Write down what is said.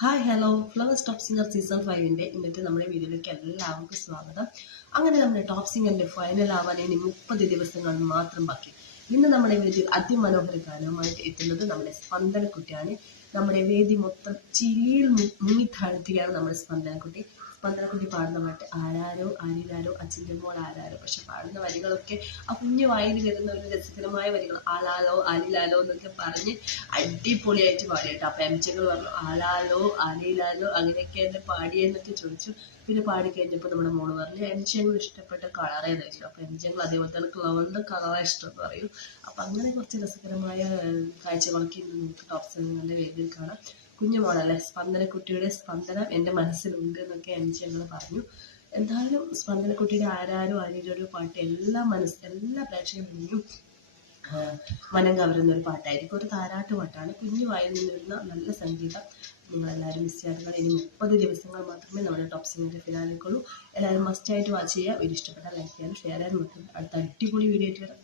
Hi hello Flowers top singer season 5ൻ്റെ ഇന്നത്തെ നമ്മുടെ വീഡിയോയിലേക്ക് എല്ലാവർക്കും സ്വാഗതം. അങ്ങനെ നമ്മുടെ ടോപ്പ് സിംഗറിൻ്റെ ഫൈനൽ ആവാൻ ഇനി 30 ദിവസങ്ങൾ മാത്രം ബാക്കി. ഇന്ന് നമ്മുടെ വേദിയിൽ അതിമനോഹര ഗാനവുമായിട്ട് എത്തുന്നത് നമ്മുടെ സ്പന്ദനക്കുട്ടിയാണ്. നമ്മുടെ വേദി മൊത്തം ചിരിയിൽ മുങ്ങി താഴ്ത്തുകയാണ് നമ്മുടെ സ്പന്ദനക്കുട്ടി. സ്പന്ദനക്കുട്ടി പാടുന്ന പാട്ട് ആരാരോ ആരിലാരോ അച്ഛൻ്റെ മോൾ ആരാരോ. പക്ഷെ പാടുന്ന വരികളൊക്കെ ആ കുഞ്ഞു വായിൽ വരുന്ന ഒരു രസകരമായ വരികൾ ആലാലോ ആലിലാലോ എന്നൊക്കെ പറഞ്ഞ് അടിപൊളിയായിട്ട് പാടിയിട്ട്. അപ്പം എംജകൾ പറഞ്ഞു ആലാലോ ആലിലാലോ അങ്ങനെയൊക്കെ എന്നെ പാടിയെന്നൊക്കെ ചോദിച്ചു. പിന്നെ പാടി കഴിഞ്ഞപ്പോൾ നമ്മുടെ മോള് പറഞ്ഞു എംജങ്ങൾ ഇഷ്ടപ്പെട്ട കളർ ഏതാ ചോദിച്ചു. അപ്പം എംജങ്ങൾ അതേപോലെ തന്നെ കളറിൻ്റെ കളറാണ് ഇഷ്ടം എന്ന് പറയും. അപ്പം അങ്ങനെ കുറച്ച് രസകരമായ കാഴ്ചകളൊക്കെ ഇന്ന് നമുക്ക് ടോപ്പ് സിംഗറിൻ്റെ വേദിയിൽ കാണാം. കുഞ്ഞുമോളല്ലേ സ്പന്ദനക്കുട്ടിയുടെ സ്പന്ദനം എൻ്റെ മനസ്സിലുണ്ട് എന്നൊക്കെ എംജങ്ങൾ പറഞ്ഞു. എന്തായാലും സ്പന്ദനക്കുട്ടിയുടെ ആരാരോ ആരിലൊരു പാട്ട് എല്ലാ പ്രേക്ഷകരുടെയും മനം കവരുന്ന ഒരു പാട്ടായിരിക്കും. ഒരു താരാട്ട് പാട്ടാണ്. കുഞ്ഞു വായിൽ നിന്ന് വരുന്ന നല്ല സംഗീതം. നിങ്ങളെല്ലാവരും മിസ് ചെയ്യാതെ ഇനി 30 ദിവസങ്ങൾ മാത്രമേ നമ്മുടെ ടോപ്പ് സിംഗറിൻ്റെ ഫിനാലേക്കുള്ളൂ. എല്ലാവരും മസ്റ്റായിട്ട് വാച്ച് ചെയ്യുക. വീഡിയോ ഇഷ്ടപ്പെട്ടാൽ ലൈക്ക് ചെയ്യാനും ഷെയർ ചെയ്യാനും മറ്റും അടുത്ത അടിപൊളി വീഡിയോ ആയിട്ട് വരാം.